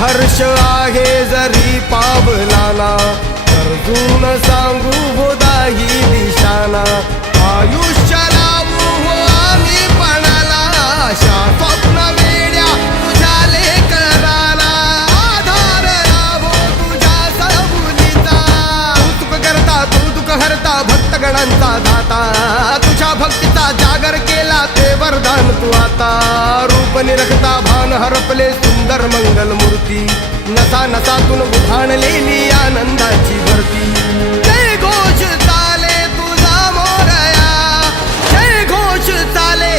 हर्ष आहे जरी पावलाना, गरजून सांगू हो दाही दिशाना. आयुष्य लावू हो आम्ही पणाला, आशा स्वप्न वेड्या तुझ्या लेकराला. आधार लाभो तुझ्या सबुलीचा, तू तुक करता तू दुःख हरता भक्तगणांचा दाता. तुझ्या भक्तीचा जागर केला ते वरदान तू आता. रूप निरखता भान हरपले सुंदर मंगल मूर्ती, नसा नसातून उधाणलेली आनंदाची भरती. जय घोष चाले तुझा मोरया, जय घोष चाले